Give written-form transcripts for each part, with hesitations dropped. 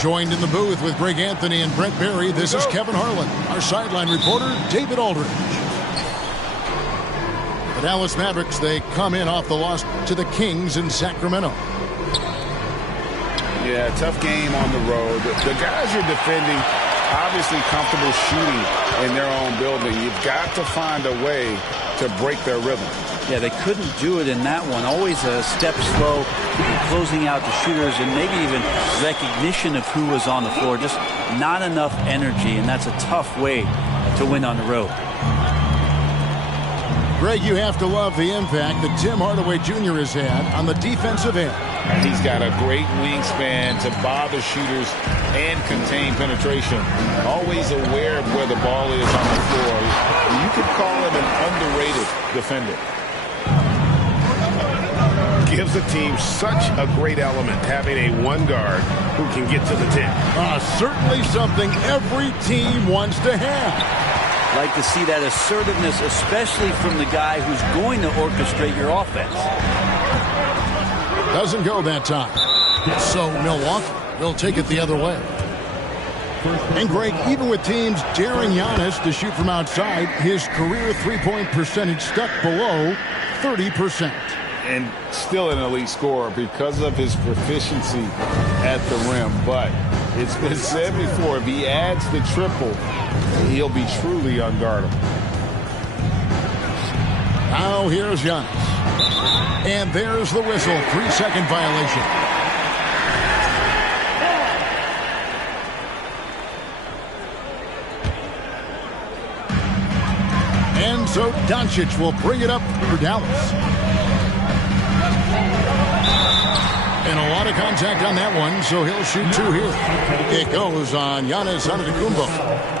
Joined in the booth with Greg Anthony and Brent Barry, this is Kevin Harlan. Our sideline reporter, David Aldridge. The Dallas Mavericks, they come in off the loss to the Kings in Sacramento. Yeah, tough game on the road. The guys are defending, obviously comfortable shooting in their own building. You've got to find a way to break their rhythm. Yeah, they couldn't do it in that one. Always a step slow, closing out the shooters, and maybe even recognition of who was on the floor. Just not enough energy, and that's a tough way to win on the road. Greg, you have to love the impact that Tim Hardaway Jr. has had on the defensive end. He's got a great wingspan to bother shooters and contain penetration. Always aware of where the ball is on the floor. You could call him an underrated defender. Gives the team such a great element, having a one guard who can get to the 10. Certainly something every team wants to have. Like to see that assertiveness, especially from the guy who's going to orchestrate your offense. Doesn't go that time. So Milwaukee will take it the other way. And Greg, even with teams daring Giannis to shoot from outside, his career three-point percentage stuck below 30%. And still an elite scorer because of his proficiency at the rim. But it's been said before, if he adds the triple, he'll be truly unguardable. Now here's Giannis. And there's the whistle. 3-second violation. And so Doncic will bring it up for Dallas. And a lot of contact on that one, so he'll shoot two here. It goes on Giannis Antetokounmpo.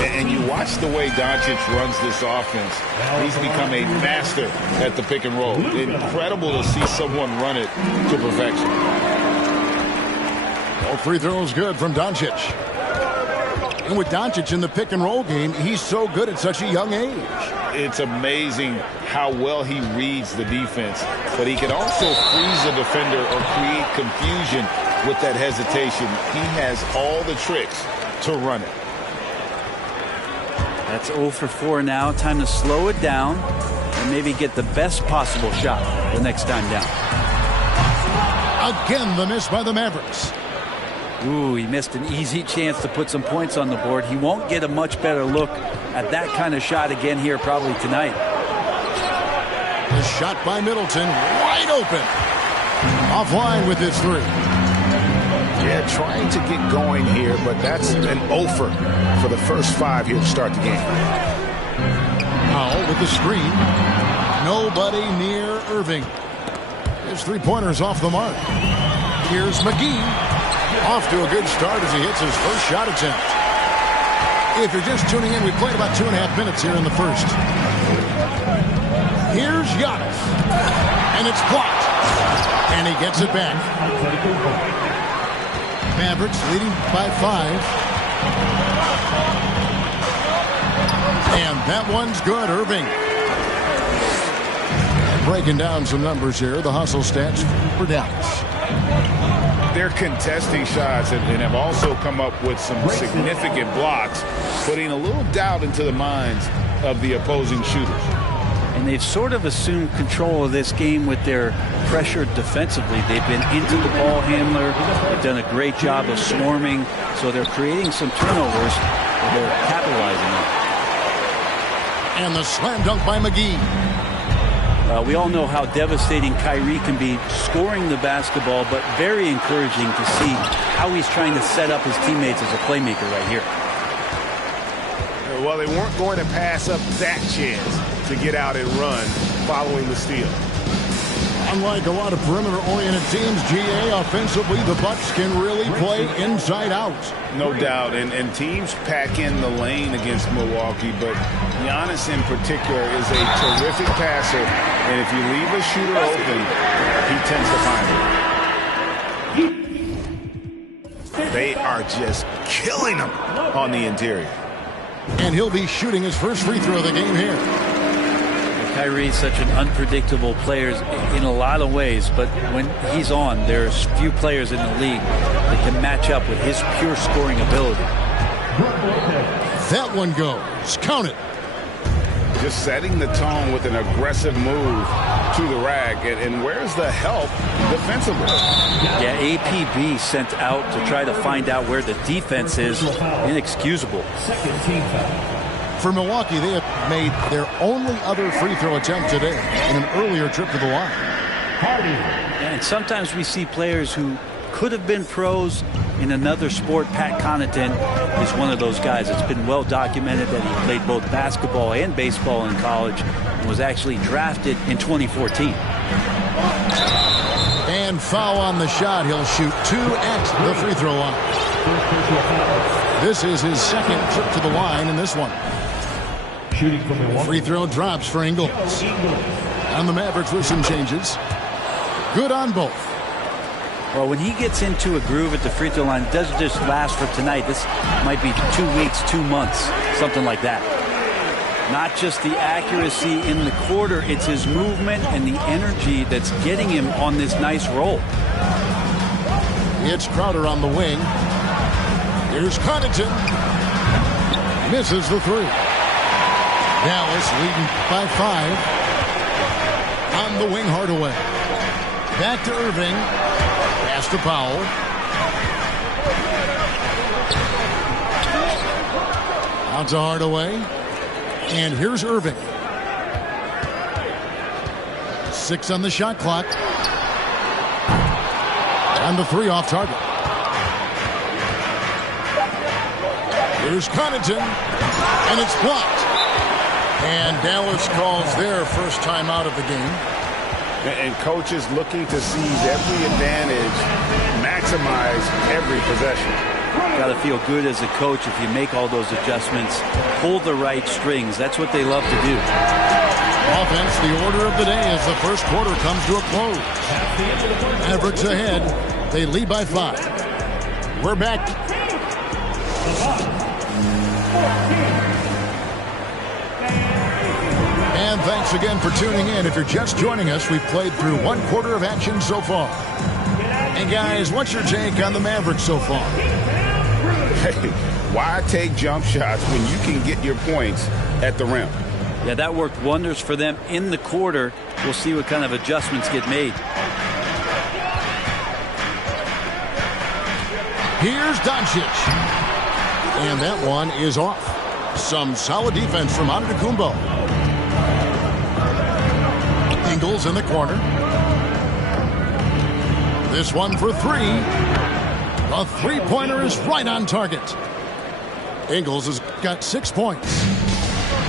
And you watch the way Doncic runs this offense. He's become a master at the pick and roll. Incredible to see someone run it to perfection. All free throws good from Doncic. And with Doncic in the pick and roll game, he's so good at such a young age. It's amazing how well he reads the defense, but he can also freeze a defender or create confusion with that hesitation. He has all the tricks to run it. That's 0 for 4 now. Time to slow it down and maybe get the best possible shot the next time down. Again, the miss by the Mavericks. Ooh, he missed an easy chance to put some points on the board. He won't get a much better look at that kind of shot again here probably tonight. The shot by Middleton, wide open. Offline with his three. Yeah, trying to get going here, but that's an offer for the first 5 here to start the game. Powell with the screen. Nobody near Irving. His three-pointer's off the mark. Here's McGee. Off to a good start as he hits his first shot attempt. If you're just tuning in, we played about 2.5 minutes here in the first. Here's Giannis. And it's blocked. And he gets it back. Mavericks leading by 5. And that one's good. Irving. Breaking down some numbers here. The hustle stats for Dallas. They're contesting shots and have also come up with some significant blocks, putting a little doubt into the minds of the opposing shooters. And they've sort of assumed control of this game with their pressure defensively. They've been into the ball handler. They've done a great job of swarming. So they're creating some turnovers that they're capitalizing on. And the slam dunk by McGee. We all know how devastating Kyrie can be scoring the basketball, but very encouraging to see how he's trying to set up his teammates as a playmaker right here. Well, they weren't going to pass up that chance to get out and run following the steal. Unlike a lot of perimeter-oriented teams, GA, offensively, the Bucks can really play inside out. No doubt, and teams pack in the lane against Milwaukee, but Giannis in particular is a terrific passer, and if you leave a shooter open, he tends to find it. They are just killing him on the interior. And he'll be shooting his first free throw of the game here. Kyrie's such an unpredictable player in a lot of ways, but when he's on, there's few players in the league that can match up with his pure scoring ability. That one goes. Count it. Just setting the tone with an aggressive move to the rack. And where's the help defensively? Yeah, APB sent out to try to find out where the defense is. Inexcusable. For Milwaukee, they have made their only other free throw attempt today in an earlier trip to the line. And sometimes we see players who could have been pros in another sport. Pat Connaughton is one of those guys. It's been well documented that he played both basketball and baseball in college and was actually drafted in 2014. And foul on the shot. He'll shoot 2 at the free throw line. This is his second trip to the line in this one. Free throw drops for Ingles. And the Mavericks with some changes. Good on both. Well, when he gets into a groove at the free throw line, it doesn't just last for tonight. This might be 2 weeks, 2 months, something like that. Not just the accuracy in the quarter, it's his movement and the energy that's getting him on this nice roll. It's Crowder on the wing. Here's Connaughton. Misses the three. Dallas leading by 5. On the wing, Hardaway. Back to Irving. Pass to Powell. Out to Hardaway. And here's Irving. 6 on the shot clock. And the 3 off target. Here's Connaughton. And it's blocked. And Dallas calls their first time out of the game. And coaches looking to seize every advantage, maximize every possession. Got to feel good as a coach if you make all those adjustments, pull the right strings. That's what they love to do. Offense, the order of the day as the first quarter comes to a close. Mavericks ahead. They lead by 5. We're back. And thanks again for tuning in. If you're just joining us, we've played through 1 quarter of action so far. And guys, what's your take on the Mavericks so far? Hey, why take jump shots when you can get your points at the rim? Yeah, that worked wonders for them in the quarter. We'll see what kind of adjustments get made. Here's Doncic. And that one is off. Some solid defense from Antetokounmpo. Ingles in the corner. This one for 3. A three-pointer is right on target. Ingles has got 6 points.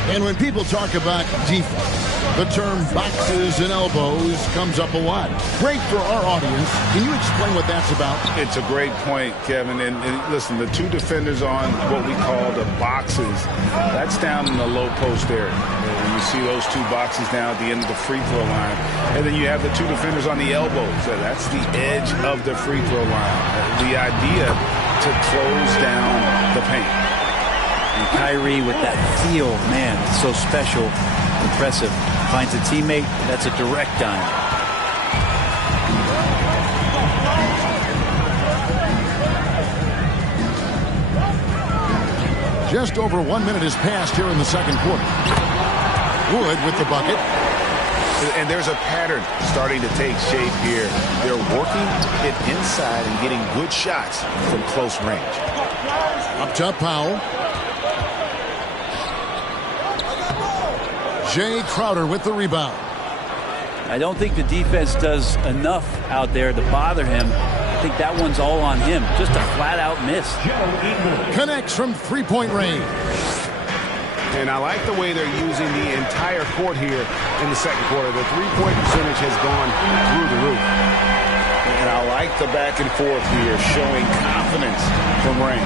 And when people talk about defense, the term boxes and elbows comes up a lot. Great for our audience. Can you explain what that's about? It's a great point, Kevin. And listen, the 2 defenders on what we call the boxes, that's down in the low post area. And you see those 2 boxes down at the end of the free throw line. And then you have the 2 defenders on the elbows. So that's the edge of the free throw line. The idea to close down the paint. And Kyrie with that feel, man, so special, impressive. Finds a teammate, that's a direct dime. Just over 1 minute has passed here in the second quarter. Wood with the bucket. And there's a pattern starting to take shape here. They're working it inside and getting good shots from close range. Up top, Powell. Jay Crowder with the rebound. I don't think the defense does enough out there to bother him. I think that one's all on him. Just a flat-out miss. Connects from three-point range. And I like the way they're using the entire court here in the second quarter. The three-point percentage has gone through the roof. And I like the back and forth here, showing confidence from Rain.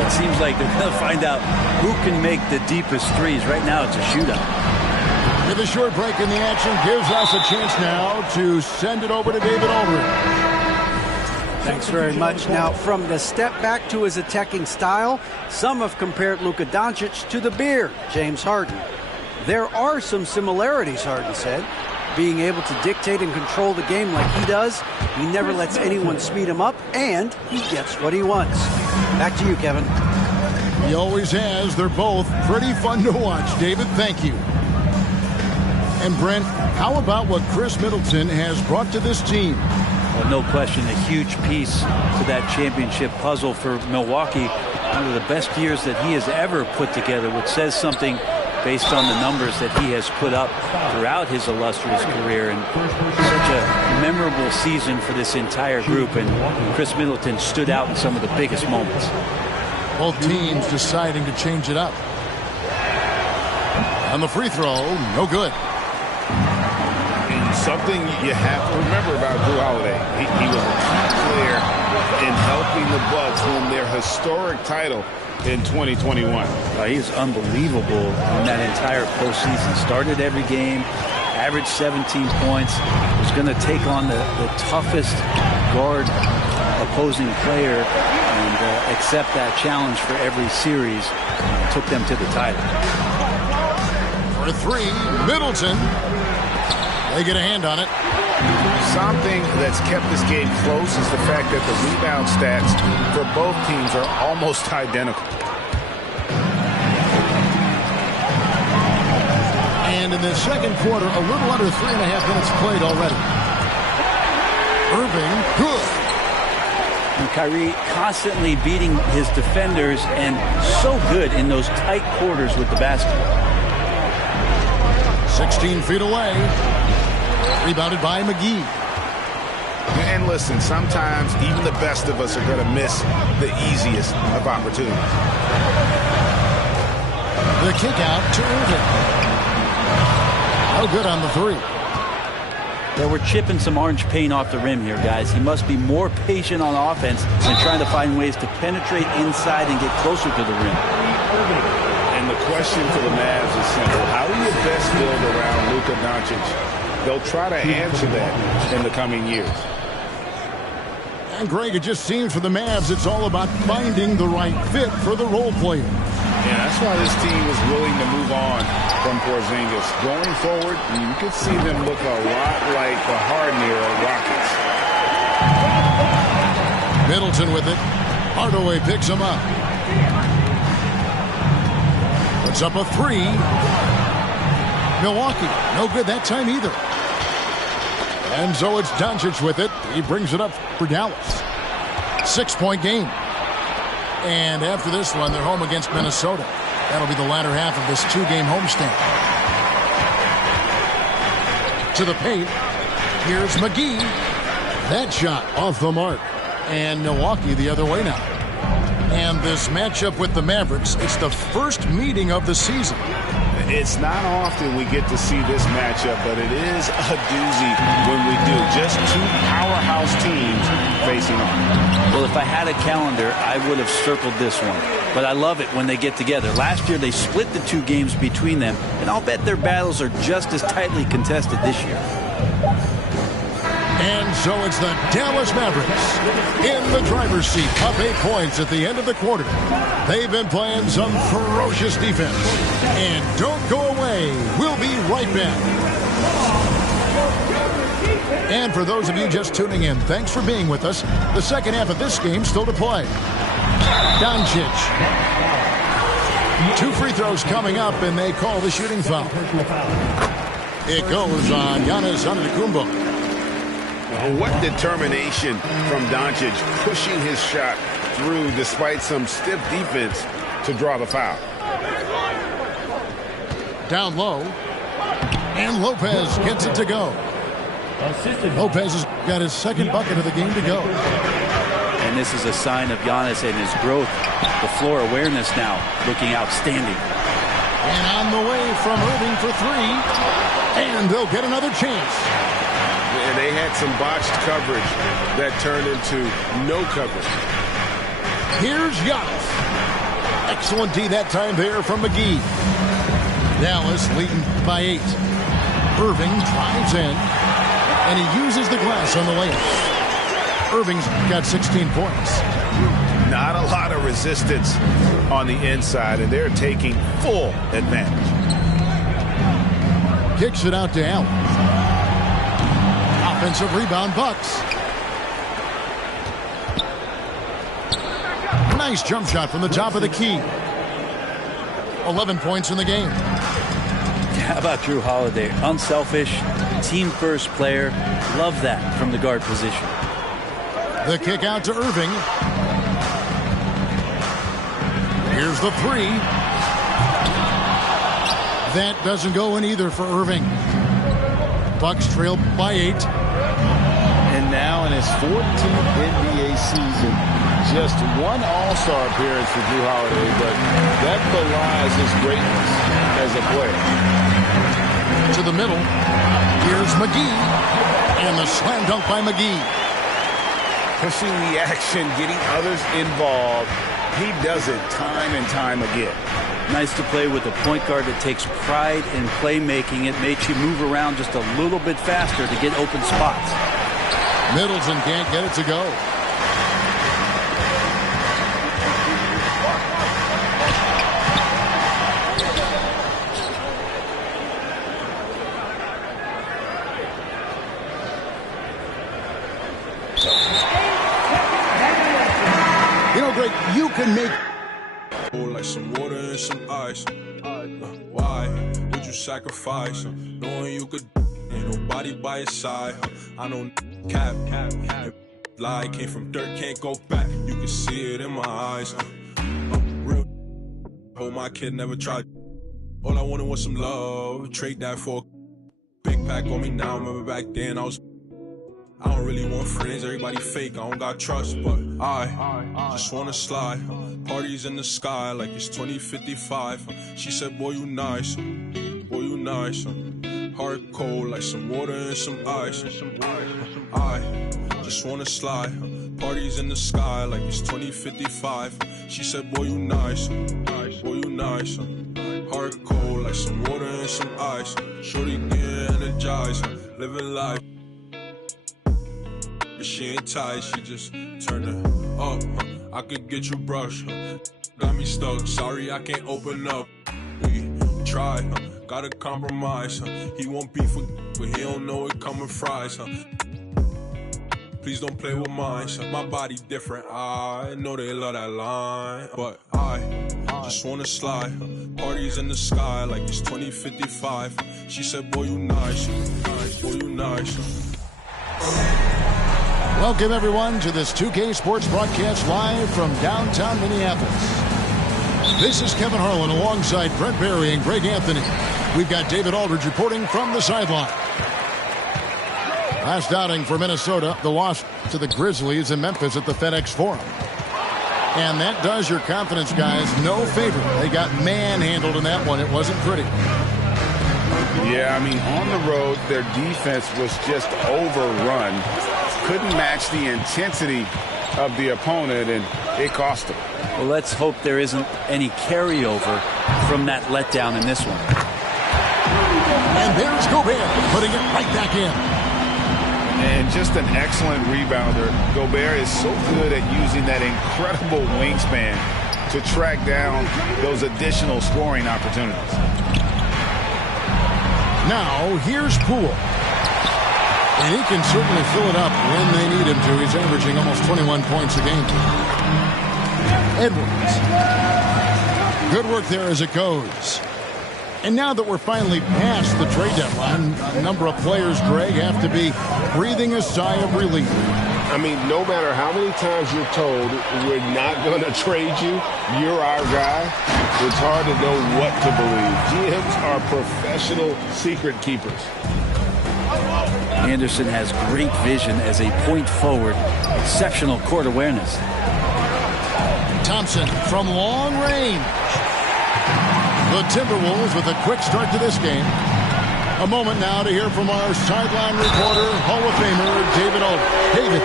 It seems like they're going to find out who can make the deepest threes. Right now, it's a shootout. With a short break in the action, gives us a chance now to send it over to David Aldridge. Thanks very much. Now, from the step back to his attacking style, some have compared Luka Doncic to the Beard, James Harden. There are some similarities, Harden said. Being able to dictate and control the game like he does, he never lets anyone speed him up, and he gets what he wants. Back to you, Kevin. He always has. They're both pretty fun to watch. David, thank you. And Brent, how about what Chris Middleton has brought to this team? Well, no question, a huge piece to that championship puzzle for Milwaukee. One of the best years that he has ever put together, which says something based on the numbers that he has put up throughout his illustrious career. And such a memorable season for this entire group. And Chris Middleton stood out in some of the biggest moments. Both teams deciding to change it up. On the free throw, no good. Something you have to remember about Jrue Holiday. He was a key player in helping the Bucks win their historic title in 2021. He was unbelievable in that entire postseason. Started every game, averaged 17 points. Was going to take on the toughest guard opposing player and accept that challenge for every series. Took them to the title. For three, Middleton. They get a hand on it. Something that's kept this game close is the fact that the rebound stats for both teams are almost identical. And in the second quarter, a little under 3.5 minutes played already. Irving, good. And Kyrie constantly beating his defenders and so good in those tight quarters with the basketball. 16 feet away. Rebounded by McGee. And listen, sometimes even the best of us are going to miss the easiest of opportunities. The kick out to Irving. No good on the three. Well, we're chipping some orange paint off the rim here, guys. He must be more patient on offense and trying to find ways to penetrate inside and get closer to the rim. And the question for the Mavs is simple. How do you best build around Luka Doncic? They'll try to answer that in the coming years. And Greg, it just seems for the Mavs it's all about finding the right fit for the role player. Yeah, that's why this team is willing to move on from Porzingis. Going forward, you could see them look a lot like the Harden-era Rockets. Middleton with it. Hardaway picks him up. Puts up a three. Milwaukee, no good that time either. And so it's Doncic with it. He brings it up for Dallas. 6-point game. And after this one, they're home against Minnesota. That'll be the latter half of this two-game homestand. To the paint. Here's McGee. That shot off the mark. And Milwaukee the other way now. And this matchup with the Mavericks, it's the first meeting of the season. It's not often we get to see this matchup, but it is a doozy when we do. Just two powerhouse teams facing off. Well, if I had a calendar, I would have circled this one. But I love it when they get together. Last year, they split the two games between them, and I'll bet their battles are just as tightly contested this year. And so it's the Dallas Mavericks in the driver's seat, up 8 points at the end of the quarter. They've been playing some ferocious defense. And don't go away. We'll be right back. And for those of you just tuning in, thanks for being with us. The second half of this game still to play. Doncic. 2 free throws coming up, and they call the shooting foul. It goes on Giannis Antetokounmpo. What determination from Doncic, pushing his shot through despite some stiff defense to draw the foul. Down low. And Lopez gets it to go. Lopez has got his second bucket of the game to go. And this is a sign of Giannis and his growth. The floor awareness now looking outstanding. And on the way from Irving for three. And they'll get another chance. And they had some botched coverage that turned into no coverage. Here's Giannis. Excellent D that time there from McGee. Dallas leading by 8. Irving drives in. And he uses the glass on the layup. Irving's got 16 points. Not a lot of resistance on the inside, and they're taking full advantage. Kicks it out to Allen. Offensive rebound, Bucks. Nice jump shot from the top of the key. 11 points in the game. How about Drew Holiday? Unselfish, team-first player. Love that from the guard position. The kick out to Irving. Here's the three. That doesn't go in either for Irving. Bucks trail by 8. And now in his 14th NBA season, just one All-Star appearance for Drew Holiday, but that belies his greatness as a player. To the middle. Here's McGee. And the slam dunk by McGee. Pushing the action, getting others involved. He does it time and time again. Nice to play with a point guard that takes pride in playmaking. It makes you move around just a little bit faster to get open spots. Middleton can't get it to go. You know, Greg, you can make... like some water and some ice. Why would you sacrifice? Knowing you could, ain't nobody by your side. I know cap. Lie came from dirt, can't go back. You can see it in my eyes. Real. Oh, my kid never tried. All I wanted was some love. Trade that for a big pack on me now. Remember back then I don't really want friends, everybody fake, I don't got trust, but I just wanna slide. Parties in the sky like it's 2055. She said, boy, you nice, boy, you nice. Heart cold like some water and some ice. I just wanna slide. Parties in the sky like it's 2055. She said, boy, you nice, boy, you nice. Heart cold like some water and some ice. Shorty get energized, living life. She ain't tight, she just turn it up. I could get you brush. Got me stuck, sorry I can't open up. We try, gotta compromise. He won't beef with, but he don't know it coming fries. Please don't play with mine. My body different, I know they love that line. But I just wanna slide. Parties in the sky like it's 2055. She said, boy, you nice, boy, you nice. Welcome, everyone, to this 2K Sports broadcast live from downtown Minneapolis. This is Kevin Harlan alongside Brent Barry and Greg Anthony. We've got David Aldridge reporting from the sideline. Last outing for Minnesota, the loss to the Grizzlies in Memphis at the FedEx Forum. And that does your confidence guys no favor. They got manhandled in that one. It wasn't pretty. Yeah, I mean, on the road, their defense was just overrun. Couldn't match the intensity of the opponent, and it cost them. Well, let's hope there isn't any carryover from that letdown in this one. And there's Gobert putting it right back in. And just an excellent rebounder. Gobert is so good at using that incredible wingspan to track down those additional scoring opportunities. Now, here's Poole. And he can certainly fill it up when they need him to. He's averaging almost 21 points a game. Edwards. Good work there as it goes. And now that we're finally past the trade deadline, a number of players, Greg, have to be breathing a sigh of relief. I mean, no matter how many times you're told we're not going to trade you, you're our guy, it's hard to know what to believe. GMs are professional secret keepers. Anderson has great vision as a point forward, exceptional court awareness. Thompson from long range. The Timberwolves with a quick start to this game. A moment now to hear from our sideline reporter, Hall of Famer David Aldridge. David.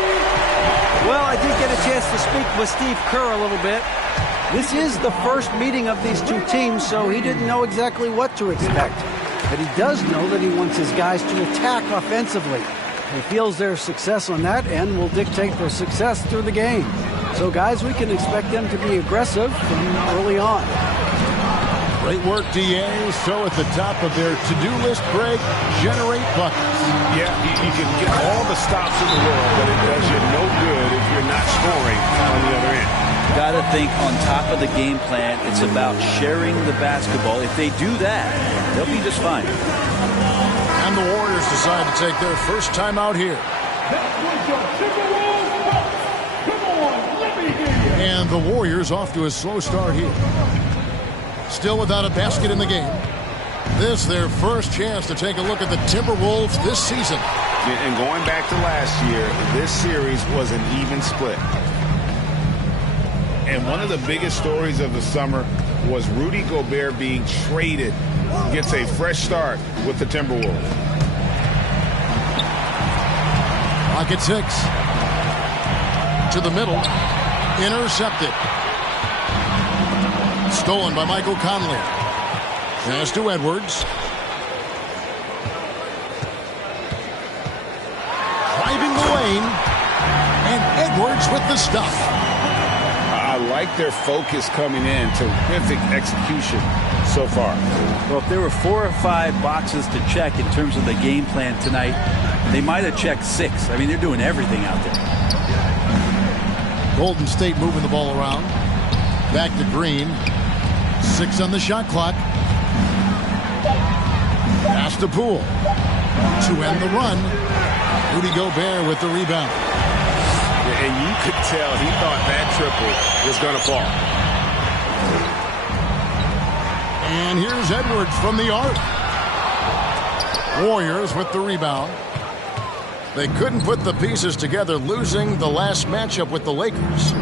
Well, I did get a chance to speak with Steve Kerr a little bit. This is the first meeting of these two teams, so he didn't know exactly what to expect. But he does know that he wants his guys to attack offensively. He feels their success on that end will dictate their success through the game. So, guys, we can expect them to be aggressive from early on. Great work, DA. So at the top of their to-do list, Greg, generate buckets. Yeah, you can get all the stops in the world, but it does you no good if you're not scoring on the other end. Got to think on top of the game plan, it's about sharing the basketball. If they do that, they'll be just fine. And the Warriors decide to take their first time out here. And the Warriors off to a slow start here. Still without a basket in the game. This their first chance to take a look at the Timberwolves this season. And going back to last year, this series was an even split. And one of the biggest stories of the summer was Rudy Gobert being traded. Gets a fresh start with the Timberwolves. Pocket 6. To the middle. Intercepted. Stolen by Michael Conley. Pass to Edwards. Driving the lane. And Edwards with the stuff. I like their focus coming in. Terrific execution so far. Well, if there were 4 or 5 boxes to check in terms of the game plan tonight, they might have checked 6. I mean, they're doing everything out there. Golden State moving the ball around. Back to Green. 6 on the shot clock. Pass to Poole. To end the run. Rudy Gobert with the rebound. And you could tell he thought that triple was going to fall. And here's Edwards from the arc. Warriors with the rebound. They couldn't put the pieces together, losing the last matchup with the Lakers.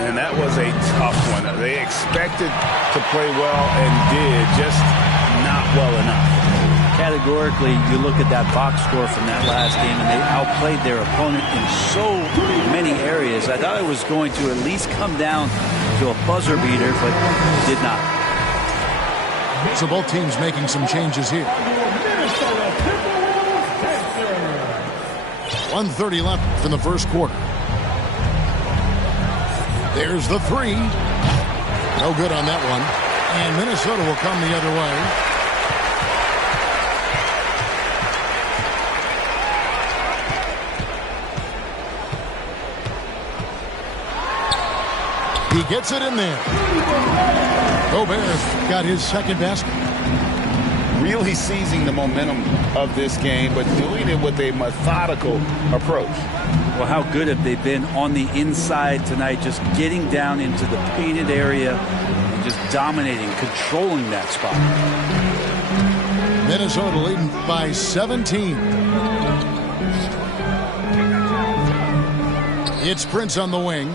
And that was a tough one. They expected to play well and did, just not well enough. Categorically, you look at that box score from that last game, and they outplayed their opponent in so many areas. I thought it was going to at least come down to a buzzer beater, but did not. So both teams making some changes here. 1:30 left in the first quarter. There's the 3. No good on that one. And Minnesota will come the other way. He gets it in there. Gobert got his second basket. Really seizing the momentum of this game, but doing it with a methodical approach. Well, how good have they been on the inside tonight, just getting down into the painted area and just dominating, controlling that spot. Minnesota leading by 17. It's Prince on the wing.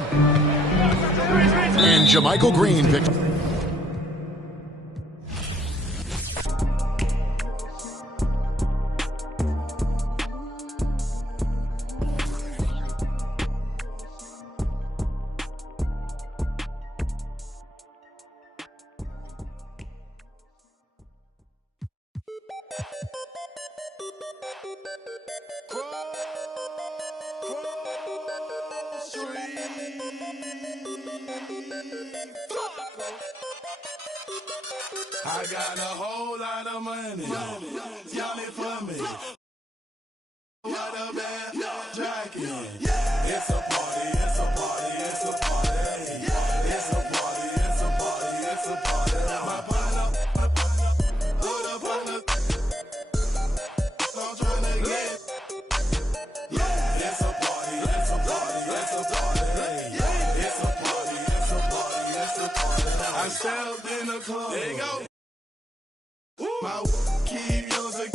And JaMychal Green picks. I got a whole lot of money. Y'all it for me. What a bad jacket. It's a party, it's a party, it's a party. It's a party, it's a party, it's a party. My partner, little partner, I'm trying to get. It's a party, it's a party, it's a party. It's a party, it's a party, it's a party. I stepped in the club. There you go. My keep using.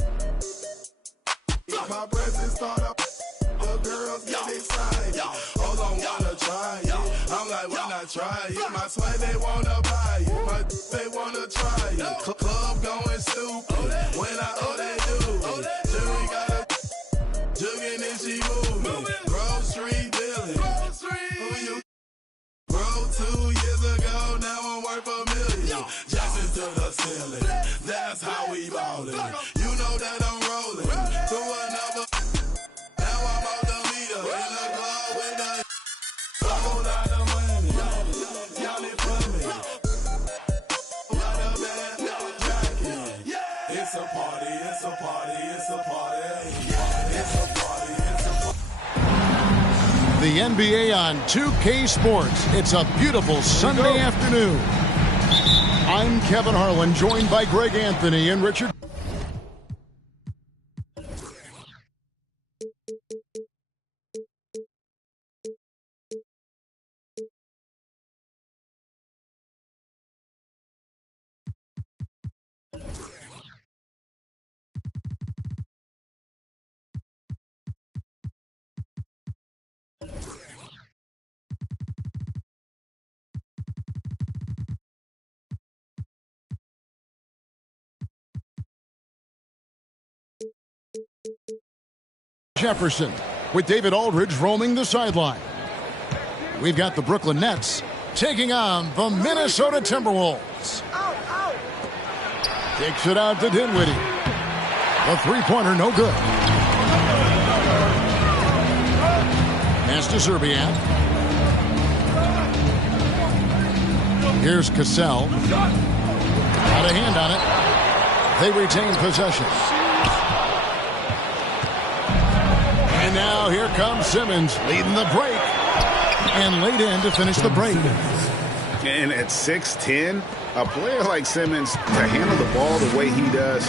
If my presence start up, the girls get excited. Hold on, wanna try it. I'm like, why not try it? My swag, they wanna buy it. My they wanna try it. Club going stupid. When I they do it. Jury got a jugging and she moving. Grocery dealing. Who you? Bro, 2 years ago, now I'm worth $1 million. Jackson to the ceiling. That's how we ballin'. You know that I'm rollin' to another. Now I'm out the leader in the club with a whole lot of money. Y'all it for me. What a bad the NBA on 2K Sports. It's a beautiful Sunday afternoon. I'm Kevin Harlan, joined by Greg Anthony and Richard. Jefferson with David Aldridge roaming the sideline. We've got the Brooklyn Nets taking on the Minnesota Timberwolves. Takes it out to Dinwiddie. The three-pointer, no good. Pass to Serbian. Here's Cassell. Got a hand on it. They retain possession. And now here comes Simmons leading the break. And laid in to finish the break. And at 6'10", a player like Simmons to handle the ball the way he does,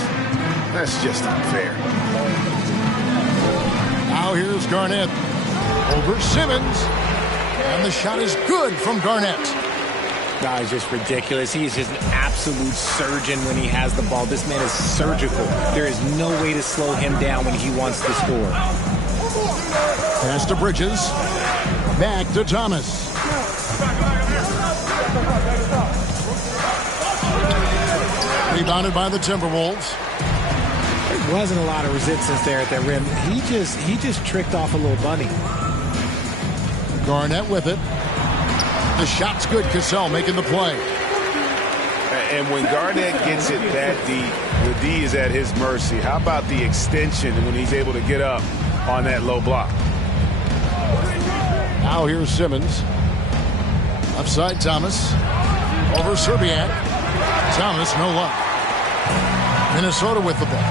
that's just unfair. Now here's Garnett over Simmons. And the shot is good from Garnett. No, it's just ridiculous. He is just an absolute surgeon when he has the ball. This man is surgical. There is no way to slow him down when he wants to score. Pass to Bridges. Back to Thomas. Rebounded by the Timberwolves. There wasn't a lot of resistance there at that rim. He just tricked off a little bunny. Garnett with it. The shot's good. Cassell making the play. And when Garnett gets it that deep, the D is at his mercy. How about the extension when he's able to get up on that low block? Now here's Simmons. Upside Thomas. Over Serbiak. Thomas, no luck. Minnesota with the ball.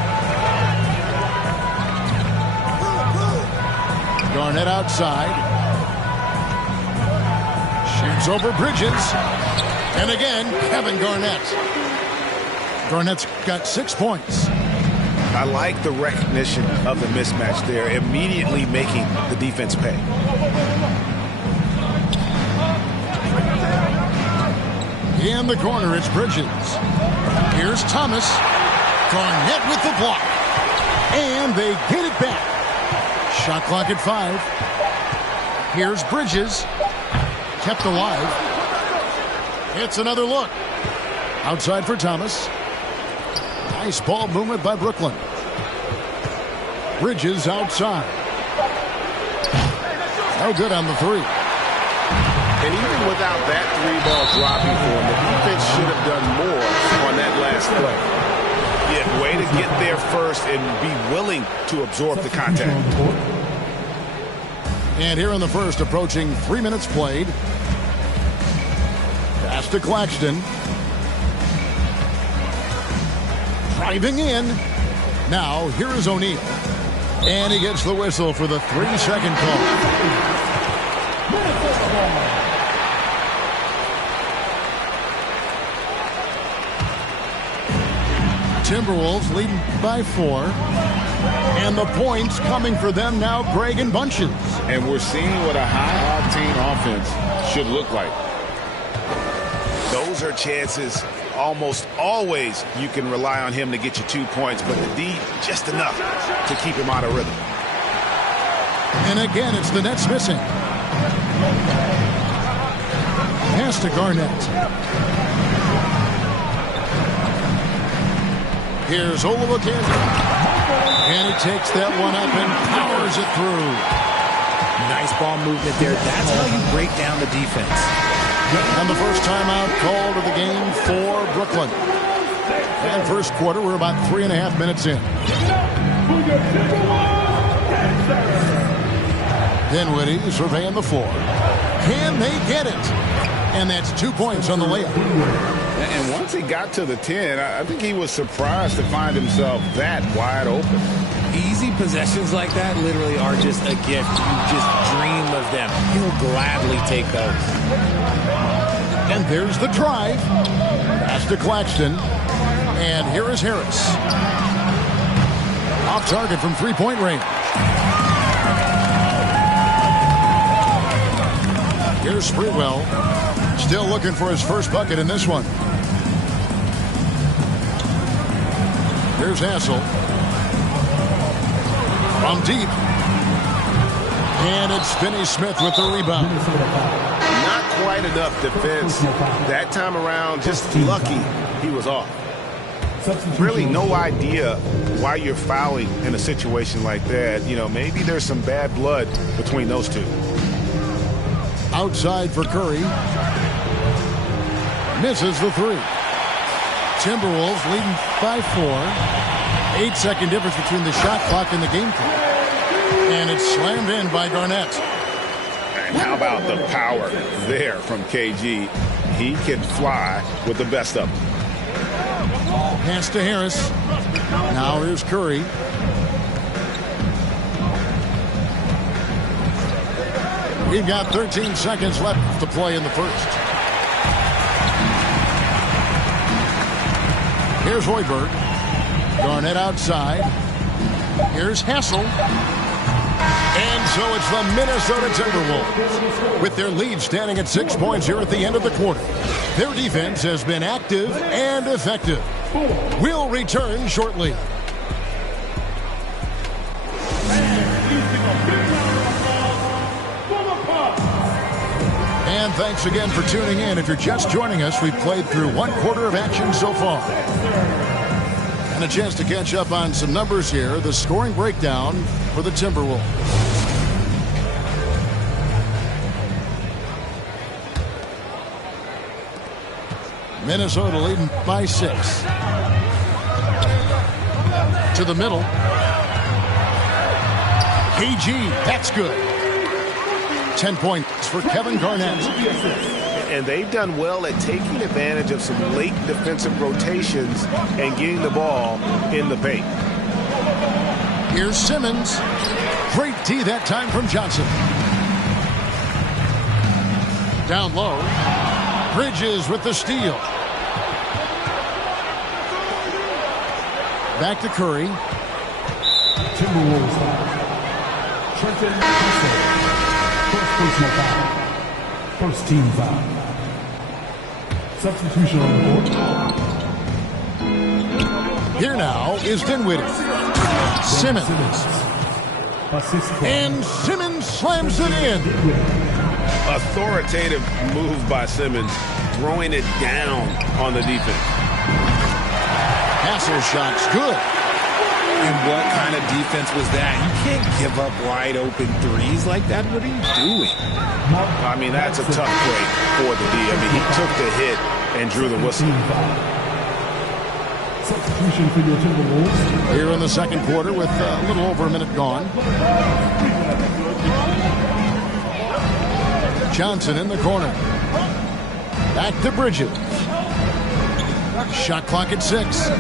Garnett outside. Shoots over Bridges. And again, Kevin Garnett. Garnett's got 6 points. I like the recognition of the mismatch there, immediately making the defense pay. In the corner, it's Bridges. Here's Thomas. Garnett with the block. And they get it back. Shot clock at 5. Here's Bridges. Kept alive. It's another look. Outside for Thomas. Nice ball movement by Brooklyn. Bridges outside. No good on the three. And even without that three-ball dropping for him, the defense should have done more on that last play. Yeah, way to get there first and be willing to absorb the contact. And here in the first, approaching 3 minutes played. Pass to Claxton. Driving in. Now, here is O'Neal. And he gets the whistle for the 3-second call. Timberwolves leading by 4. And the points coming for them now, Greg, in bunches. And we're seeing what a high-octane offense should look like. Those are chances almost always you can rely on him to get you 2 points, but the D just enough to keep him out of rhythm. And again, it's the Nets missing. Pass to Garnett. Here's Olowokandi. And he takes that one up and powers it through. Nice ball movement there. That's how you break down the defense. And the first timeout called of the game for Brooklyn. And first quarter, we're about 3.5 minutes in. Dinwiddie surveying the floor. Can they get it? And that's 2 points on the layup. And once he got to the 10, I think he was surprised to find himself that wide open. Easy possessions like that literally are just a gift. You just dream of them. He'll gladly take those. And there's the drive. Pass to Claxton. And here is Harris. Off target from three-point range. Here's Sprewell. Still looking for his first bucket in this one. Here's Hassel. From deep. And it's Finney-Smith with the rebound. Not quite enough defense that time around. Just lucky he was off. Really no idea why you're fouling in a situation like that. You know, maybe there's some bad blood between those two. Outside for Curry. Misses the three. Timberwolves leading by 4. 8-second difference between the shot clock and the game clock. And it's slammed in by Garnett. And how about the power there from KG? He can fly with the best of them. Pass to Harris. Now here's Curry. We've got 13 seconds left to play in the first. Here's Hoiberg. Garnett outside. Here's Hassel. And so it's the Minnesota Timberwolves with their lead standing at 6 points here at the end of the quarter. Their defense has been active and effective. We'll return shortly. And thanks again for tuning in. If you're just joining us, we've played through 1 quarter of action so far. And a chance to catch up on some numbers here. The scoring breakdown for the Timberwolves. Minnesota leading by 6. To the middle. KG, that's good. 10 points for Kevin Garnett. And they've done well at taking advantage of some late defensive rotations and getting the ball in the paint. Here's Simmons. Great D that time from Johnson. Down low. Bridges with the steal. Back to Curry. Timberwolves foul. Trenton Hassel. First personal foul. First team foul. Substitution on the board. Here now is Dinwiddie. Simmons. And Simmons slams it in. Authoritative move by Simmons, throwing it down on the defense. Hassel shot's good. And what kind of defense was that? You can't give up wide open threes like that. What are you doing? I mean, that's a tough break for the D. I mean, he took the hit and drew the whistle. Substitution for your Timberwolves. Here in the second quarter with a little over a minute gone. Johnson in the corner. Back to Bridges. Shot clock at 6.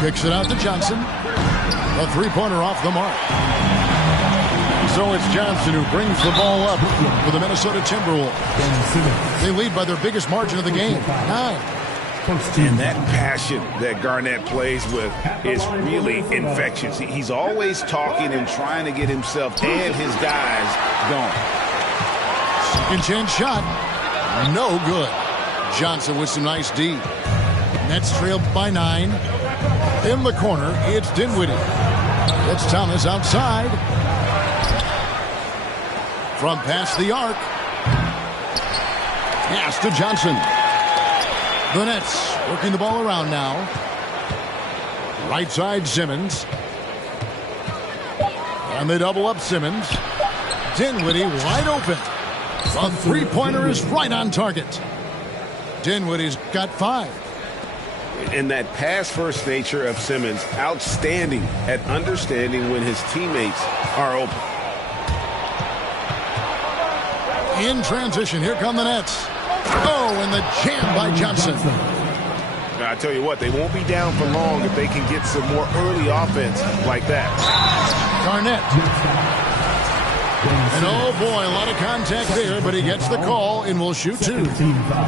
Kicks it out to Johnson. A three-pointer off the mark. So it's Johnson who brings the ball up for the Minnesota Timberwolves. They lead by their biggest margin of the game, 9. And that passion that Garnett plays with is really infectious. He's always talking and trying to get himself and his guys going. Second chance shot. No good. Johnson with some nice D. Nets trailed by 9. In the corner, it's Dinwiddie. It's Thomas outside. From past the arc. Pass to Johnson. The Nets working the ball around now. Right side Simmons. And they double up Simmons. Dinwiddie wide open. A three-pointer is right on target. Dinwiddie's got 5. And that pass-first nature of Simmons, outstanding at understanding when his teammates are open. In transition, here come the Nets. Oh, and the jam by Johnson. Now, I tell you what, they won't be down for long if they can get some more early offense like that. Garnett. And oh boy, a lot of contact there, but he gets the call and will shoot two.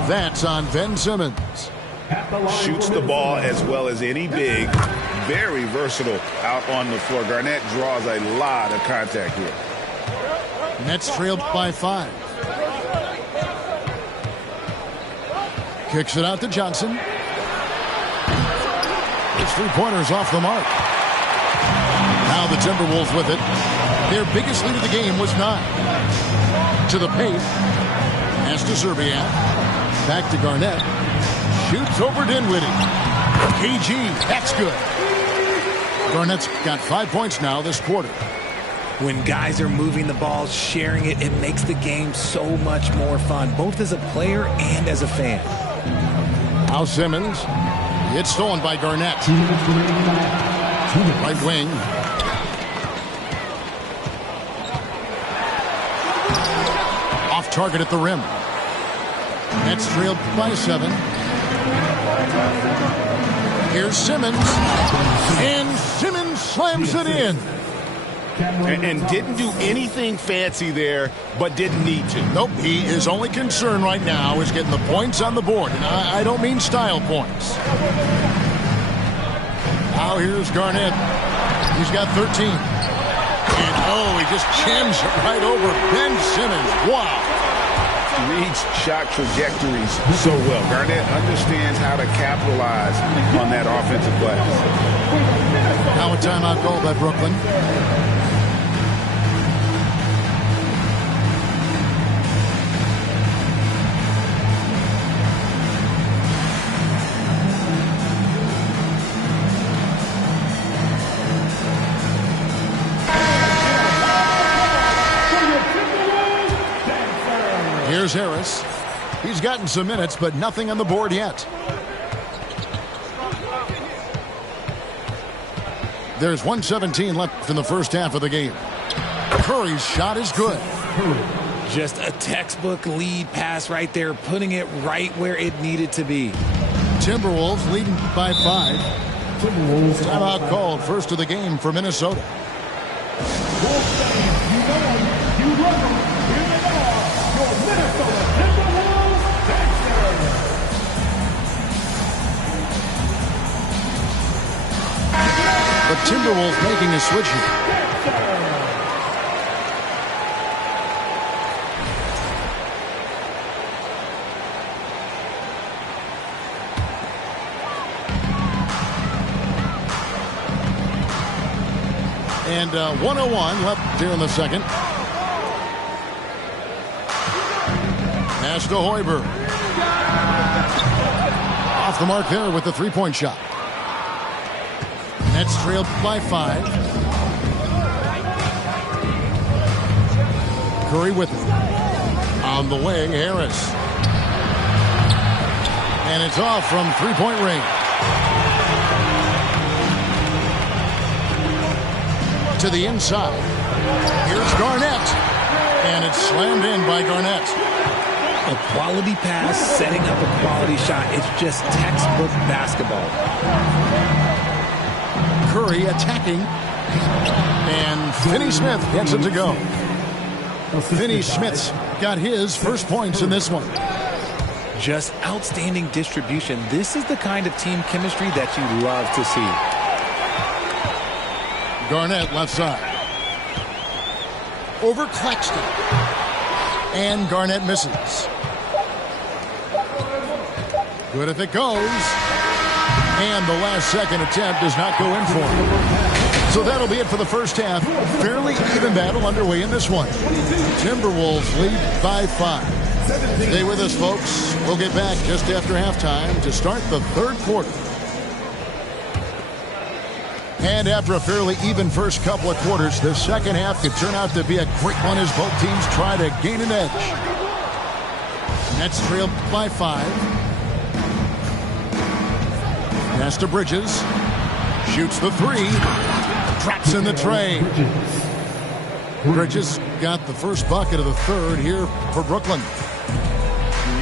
That's on Ben Simmons. Shoots the ball as well as any big. Very versatile out on the floor. Garnett draws a lot of contact here. Nets trailed by 5. Kicks it out to Johnson. His three-pointers off the mark. Now the Timberwolves with it. Their biggest lead of the game was 9. To the paint. Pass to Zerbiak. Back to Garnett. Shoots over Dinwiddie. KG, that's good. Garnett's got 5 points now this quarter. When guys are moving the ball, sharing it, it makes the game so much more fun, both as a player and as a fan. Now Simmons. It's stolen by Garnett. Right wing. Off target at the rim. Nets trailed by 7. Here's Simmons. And Simmons slams it in. And didn't do anything fancy there, but didn't need to. Nope, his only concern right now is getting the points on the board. And I don't mean style points. Now here's Garnett. He's got 13. And oh, he just jams it right over Ben Simmons. Wow. Reads shot trajectories so well. Garnett understands how to capitalize on that offensive play. Now a timeout called by Brooklyn. Here's Harris. He's gotten some minutes, but nothing on the board yet. There's 1:17 left in the first half of the game. Curry's shot is good. Just a textbook lead pass right there, putting it right where it needed to be. Timberwolves leading by 5. Timeout called, first of the game for Minnesota. The Timberwolves making a switch here. And 1:01 left here in the second. Pass to Hoiberg. Off the mark there with the three-point shot. Nets trailed by 5. Curry with it. On the way, Harris. And it's off from three-point range. To the inside. Here's Garnett. And it's slammed in by Garnett. A quality pass, setting up a quality shot. It's just textbook basketball. Curry attacking. And Finney-Smith gets it to go. Finney-Smith's got his first points in this one. Just outstanding distribution. This is the kind of team chemistry that you love to see. Garnett left side. Over Claxton. And Garnett misses. Good if it goes. And the last second attempt does not go in for him. So that'll be it for the first half. Fairly even battle underway in this one. Timberwolves lead by 5. Stay with us, folks. We'll get back just after halftime to start the third quarter. And after a fairly even first couple of quarters, the second half could turn out to be a great one as both teams try to gain an edge. Nets trail by 5. Pass to Bridges. Shoots the 3. Traps in the tray. Bridges got the first bucket of the third here for Brooklyn.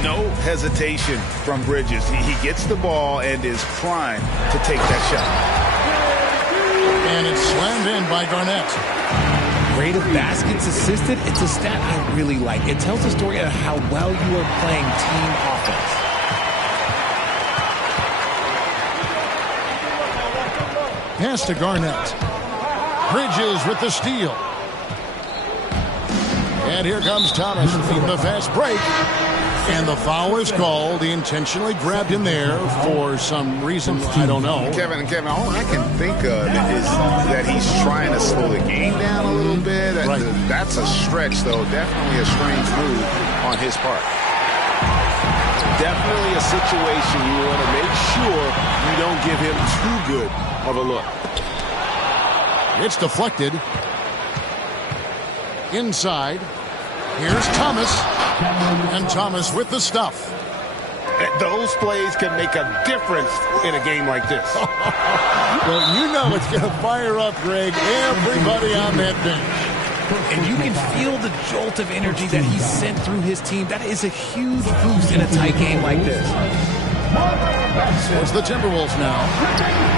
No hesitation from Bridges. He gets the ball and is primed to take that shot. And it's slammed in by Garnett. Rate of baskets assisted, it's a stat I really like. It tells a story of how well you are playing team offense. Pass to Garnett. Bridges with the steal. And here comes Thomas from the fast break. And the foul is called. He intentionally grabbed him there for some reason. I don't know. Kevin, all I can think of is that he's trying to slow the game down a little bit. Right. That's a stretch, though. Definitely a strange move on his part. Definitely a situation you want to make sure you don't give him too good of a look. It's deflected. Inside. Here's Thomas. And Thomas with the stuff. Those plays can make a difference in a game like this. Well, you know it's going to fire up, Greg, everybody on that bench. And you can feel the jolt of energy that he sent through his team. That is a huge boost in a tight game like this. So it's the Timberwolves now,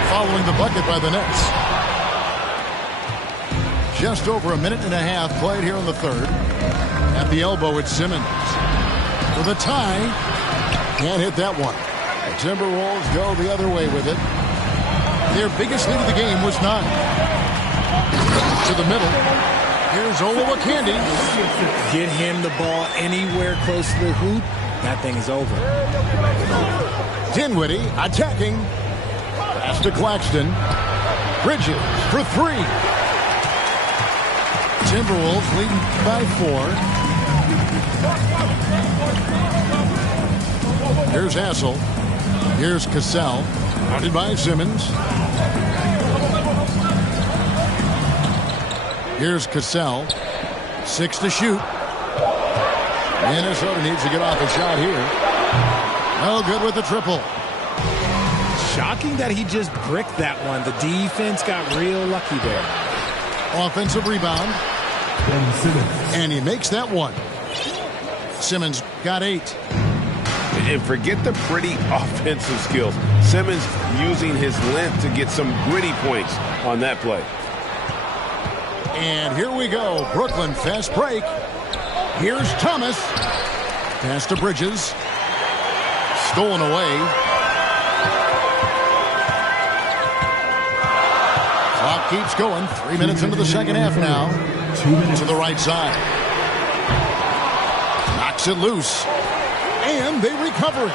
following the bucket by the Nets. Just over a minute and a half played here in the third. At the elbow, it's Simmons. With a tie. Can't hit that one. The Timberwolves go the other way with it. Their biggest lead of the game was 9. To the middle. Here's Olowokandi. Get him the ball anywhere close to the hoop. That thing is over. Dinwiddie attacking. Pass to Claxton. Bridges for 3. Timberwolves leading by 4. Here's Hassel. Here's Cassell. Guarded by Simmons. Here's Cassell. 6 to shoot. Minnesota needs to get off a shot here. No good with the triple. Shocking that he just bricked that one. The defense got real lucky there. Offensive rebound. And he makes that one. Simmons got 8. And forget the pretty offensive skills. Simmons using his length to get some gritty points on that play. And here we go. Brooklyn fast break. Here's Thomas. Pass to Bridges. Stolen away. Clock keeps going. 3 minutes into the second half now. To the right side. Knocks it loose. And they recover it.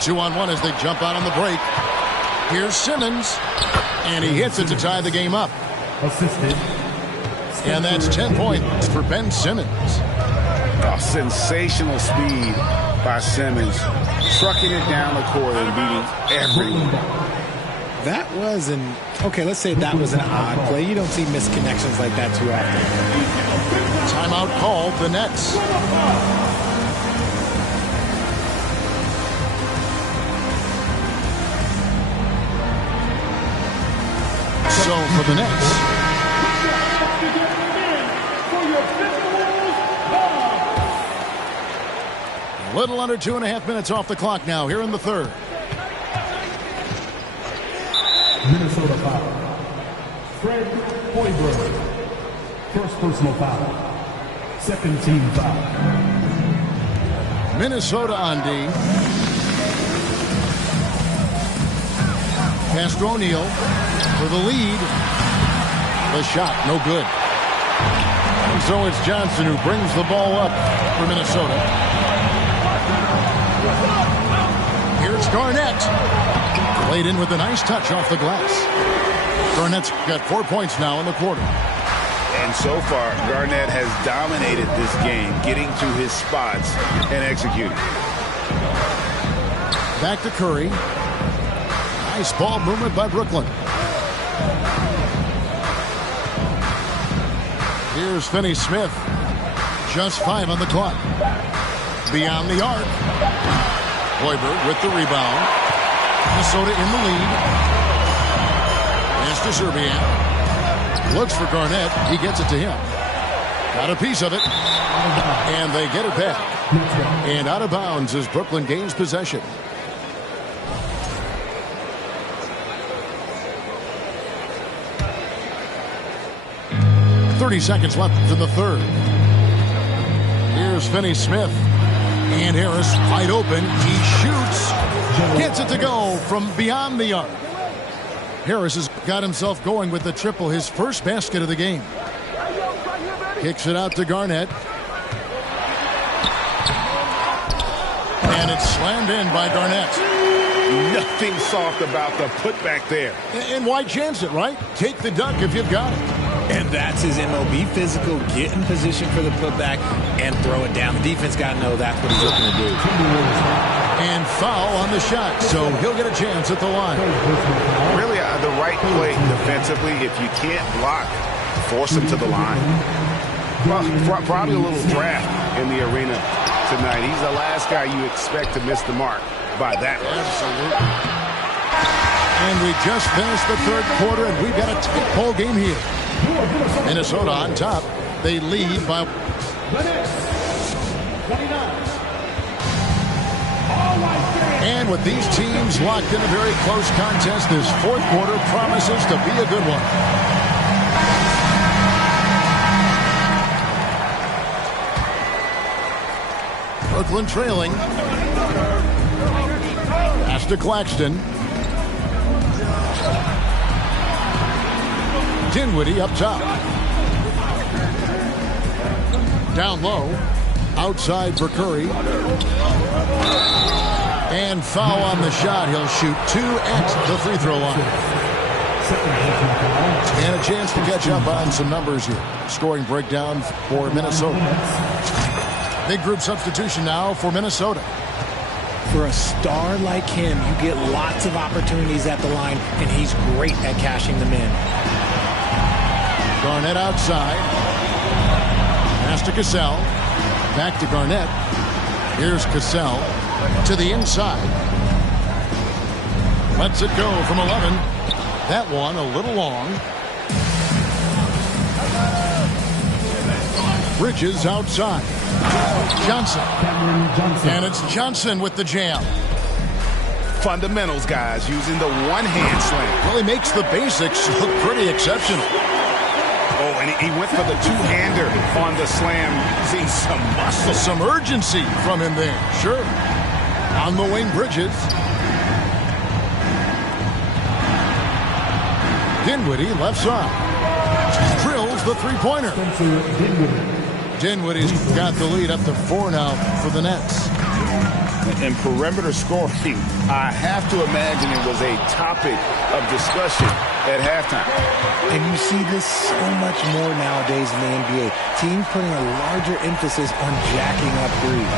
2-on-1 as they jump out on the break. Here's Simmons. And he hits it to tie the game up. Assisted. And that's 10 points for Ben Simmons. Oh, sensational speed by Simmons. Trucking it down the court and beating everyone. That was okay, let's say that was an odd play. You don't see misconnections like that too often. Timeout called, the Nets. So for the Nets. A little under 2.5 minutes off the clock now here in the third. Minnesota foul. Fred Hoiberg. First personal foul. Second team foul. Minnesota on D. Pass to O'Neal for the lead. The shot, no good. And so it's Johnson who brings the ball up for Minnesota. Here's Garnett. Played in with a nice touch off the glass. Garnett's got 4 points now in the quarter. And so far, Garnett has dominated this game, getting to his spots and executing. Back to Curry. Nice ball movement by Brooklyn. Here's Finney-Smith. Just 5 on the clock. Beyond the arc. Hoiberg with the rebound. Minnesota in the lead. Pass to Serbian. Looks for Garnett. He gets it to him. Got a piece of it. And they get it back. And out of bounds as Brooklyn gains possession. 30 seconds left in the third. Here's Finney-Smith. And Harris wide open. He shoots. Gets it to go from beyond the arc. Harris has got himself going with the triple, his first basket of the game. Kicks it out to Garnett. And it's slammed in by Garnett. Nothing soft about the putback there. And why chance it, right? Take the dunk if you've got it. And that's his MO. Be physical, get in position for the putback, and throw it down. The defense got to know that's what he's looking to do. And foul on the shot, so he'll get a chance at the line. Really, the right play defensively. If you can't block, force him to the line. Well, probably a little draft in the arena tonight. He's the last guy you expect to miss the mark by that. Absolutely. And we just finished the third quarter, and we've got a tight ball game here. Minnesota on top. They lead by 29. And with these teams locked in a very close contest, this fourth quarter promises to be a good one. Brooklyn trailing. Pass to Claxton. Dinwiddie up top. Down low. Outside for Curry. And foul on the shot. He'll shoot 2 at the free throw line. And a chance to catch up on some numbers here. Scoring breakdown for Minnesota. Big group substitution now for Minnesota. For a star like him, you get lots of opportunities at the line, and he's great at cashing them in. Garnett outside. Pass to Cassell. Back to Garnett. Here's Cassell to the inside. Lets it go from 11. That one a little long. Bridges outside. Johnson. And it's Johnson with the jam. Fundamentals, guys, using the one-hand slam. Well, he makes the basics look pretty exceptional. Oh, and he went for the two-hander on the slam. Seeing some muscle. Some urgency from him there. Sure. On the wing, Bridges. Dinwiddie, left side. Drills the three-pointer. Dinwiddie's got the lead up to 4 now for the Nets. And perimeter scoring, I have to imagine it was a topic of discussion at halftime. And you see this so much more nowadays in the NBA. Teams putting a larger emphasis on jacking up threes.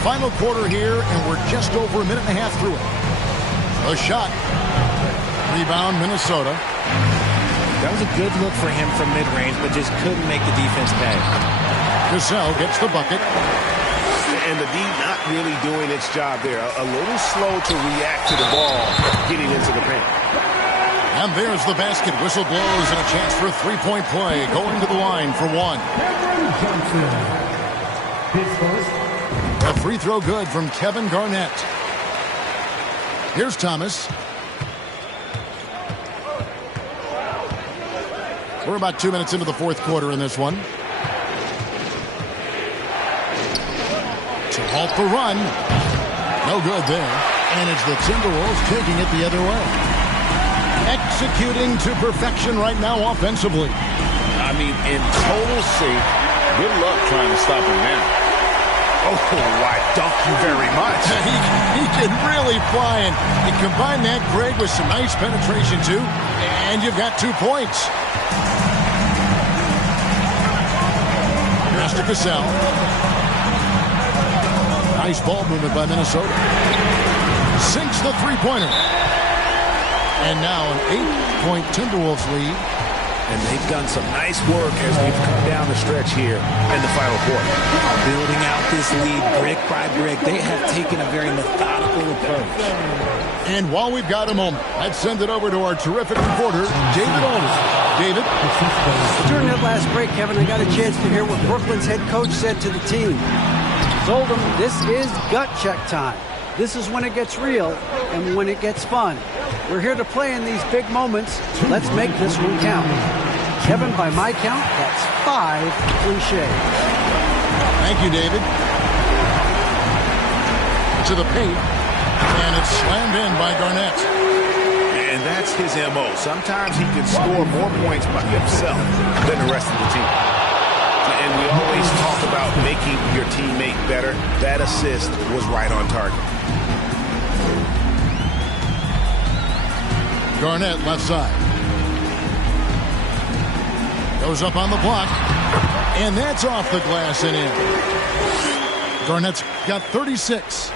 Final quarter here, and we're just over a minute and a half through it. A shot. Rebound, Minnesota. That was a good look for him from mid-range, but just couldn't make the defense pay. Cassell gets the bucket. And the D not really doing its job there. A little slow to react to the ball getting into the paint. And there's the basket. Whistle blows and a chance for a three-point play. Going to the line for 1. A free throw good from Kevin Garnett. Here's Thomas. We're about 2 minutes into the fourth quarter in this one. To halt the run. No good there. And it's the Timberwolves taking it the other way. Executing to perfection right now offensively. I mean, in total sync. Good luck trying to stop him now. Oh, I thank you very much. He can really fly, and you combine that, Greg, with some nice penetration, too, and you've got 2 points. Pass to Cassell. Nice ball movement by Minnesota. Sinks the three-pointer. And now an 8-point Timberwolves lead. And they've done some nice work as we've come down the stretch here in the final quarter. Building out this lead brick by brick. They have taken a very methodical approach. And while we've got a moment, let's send it over to our terrific reporter, David Aldridge. David? During that last break, Kevin, I got a chance to hear what Brooklyn's head coach said to the team. He told them this is gut check time. This is when it gets real and when it gets fun. We're here to play in these big moments. Let's make this one count. Kevin, by my count, that's 5 cliches. Thank you, David. To the paint, and it's slammed in by Garnett. And that's his MO. Sometimes he can score more points by himself than the rest of the team. And we always talk about making your teammate better. That assist was right on target. Garnett left side. Goes up on the block. And that's off the glass and in. Garnett's got 36.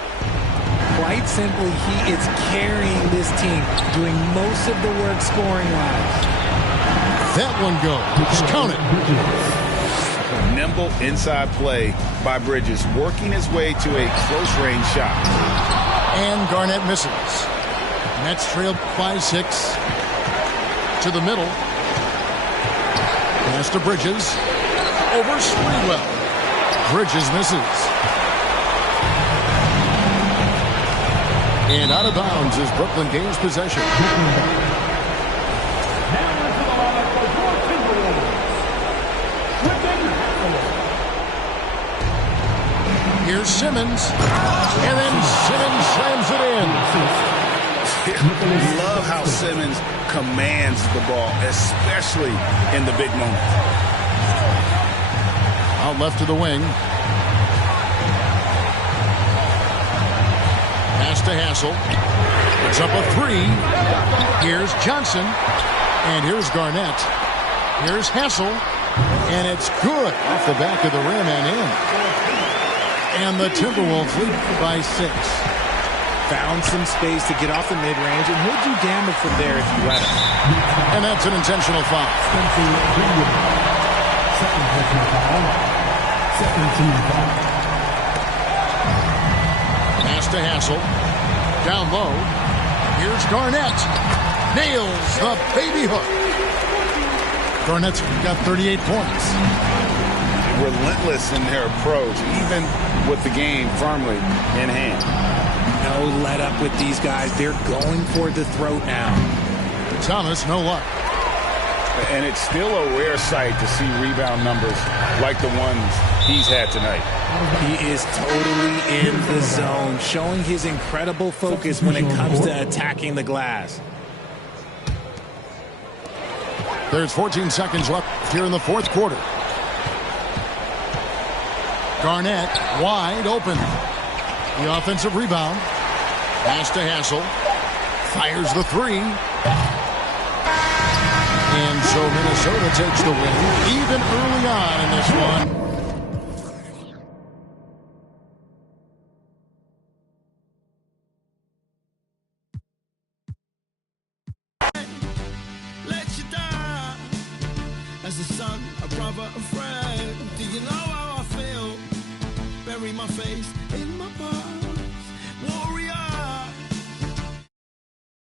Quite simply, he is carrying this team, doing most of the work scoring-wise. That one goes. Count it. Nimble inside play by Bridges, working his way to a close-range shot. And Garnett misses. Nets trail by 6. To the middle. Pass to Bridges. Over Sprewell. Bridges misses. And out of bounds is Brooklyn gains possession. Here's Simmons. And then Simmons slams it in. Love how Simmons commands the ball, especially in the big moments. Out left to the wing. Pass to Hassel. It's up a 3. Here's Johnson. And here's Garnett. Here's Hassel. And it's good off the back of the rim and in. And the Timberwolves lead by 6. Found some space to get off the mid-range, and he'll do damage from there if you let him. And that's an intentional foul. Pass to Hassel. Down low. Here's Garnett. Nails the baby hook. Garnett's got 38 points. Relentless in their approach, even with the game firmly in hand. No let up with these guys. They're going for the throat now. Thomas, no luck. And it's still a rare sight to see rebound numbers like the ones he's had tonight. He is totally in the zone, showing his incredible focus when it comes to attacking the glass. There's 14 seconds left here in the fourth quarter. Garnett wide open. The offensive rebound. Pass to Hassel. Fires the 3. And so Minnesota takes the win, even early on in this one. Let you down as a son, a brother, a friend. Do you know how I feel? Bury my face in